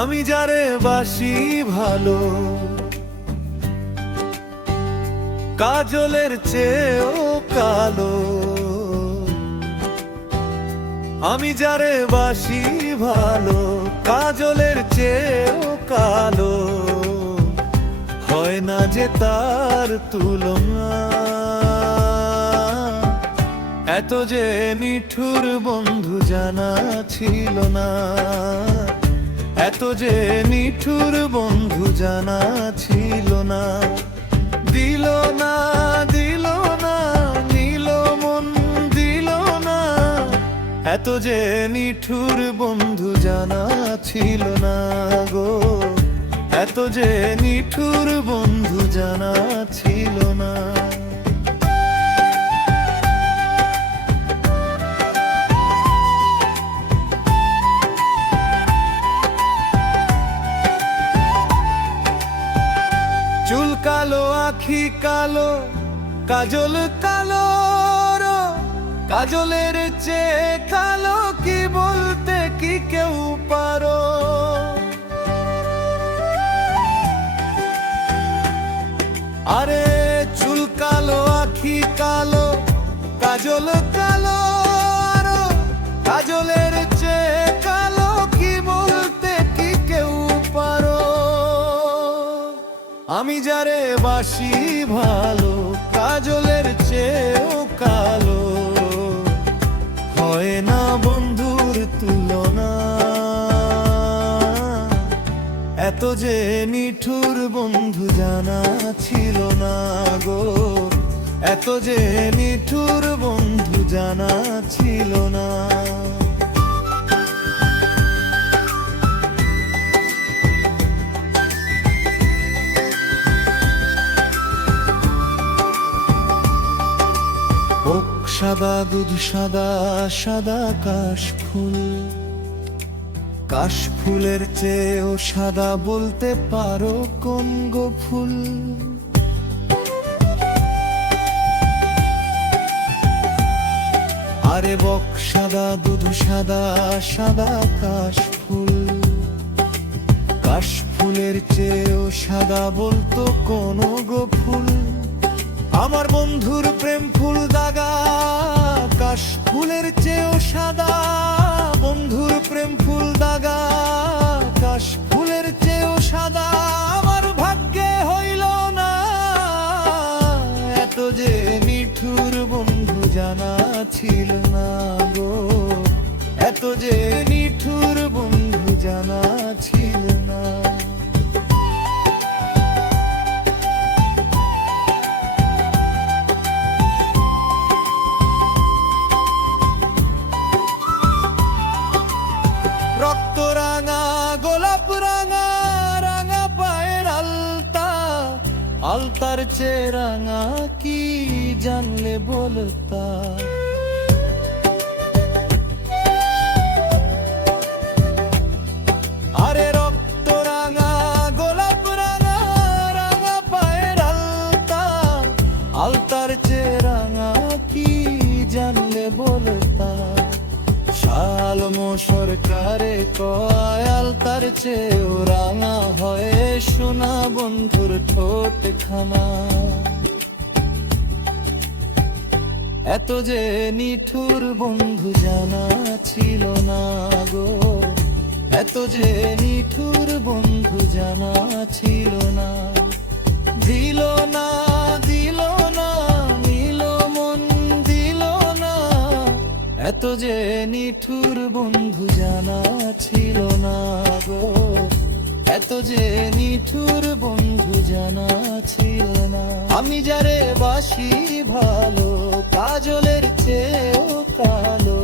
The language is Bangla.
আমি যারে বাসি ভালো, কাজলের চেয়েও কালো। আমি যারে বাসি ভালো, কাজলের চেয়েও কালো। হয় না যে তার তুলনা, এত যে নিঠুর বন্ধু জানা ছিল না। এত যে নিঠুর বন্ধু জানা ছিল না। দিল না, দিল না, নিল মন দিল না। এত যে নিঠুর বন্ধু জানা ছিল না গো। এত যে নিঠুর বন্ধু জানা ছিল না। চুল কালো, আখি কালো, কাজল কালো, কাজলের চেয়ে কালো কি বলতে কি কেউ পারো? আরে চুল কালো, আখি কালো, কাজল কালো, কাজলের চেয়ে কালো কি বলতে কি কেউ পারো? আমি যারে বাসি ভালো, কাজলের চেয়েও কালো। হয় না বন্ধুর তুলনা, এত যে নিঠুর বন্ধু জানা ছিল না গো। এত যে নিঠুর বন্ধু জানা ছিল না। ওক সাদা দুধ সাদা, সাদা কাশ ফুল। কাশ ফুলের চেয়েও সাদা বলতে পারো কোন গো ফুল? আরে বক সাদা দুধ সাদা, সাদা কাশ ফুল। কাশ ফুলের চেয়েও সাদা বলতো কোন গো ফুল? আমার বন্ধুর প্রেম ফুল দাগা, কাশ ফুলের চেয়েও সাদা। বন্ধুর প্রেম ফুল দাগা, কাশ ফুলের চেয়েও সাদা। আমার ভাগ্যে হইল না, এত যে নিঠুর বন্ধু জানা ছিল না গো। এত যে নিঠুর বন্ধু জানা ছিল না। রক্ত রাঙা, গোলাপ রাঙা, রাঙা পায়ের আলতা। আলতার চেয়ে রাঙা কি জানলে বলতা? আরে রক্ত রাঙা, গোলাপ রাঙা, রাঙা পায়ের আলতা। আলতার চেয়ে রাঙা কি জানলে বলতা? শালমো সরকারে কয় আলতার চেয়েও রাঙা হয় সোনা বন্ধুর ঠোঁট খানা। এত যে নিঠুর বন্ধু জানা ছিল না গো। এত যে নিঠুর বন্ধু জানা ছিল না। দিল না, দিল না, নিল মন দিল না। এত যে নিঠুর বন্ধু জানা ছিল না গো। এত যে নিঠুর বন্ধু জানা ছিল না। আমি যারে বাসি ভালো, কাজলের চেয়েও কালো।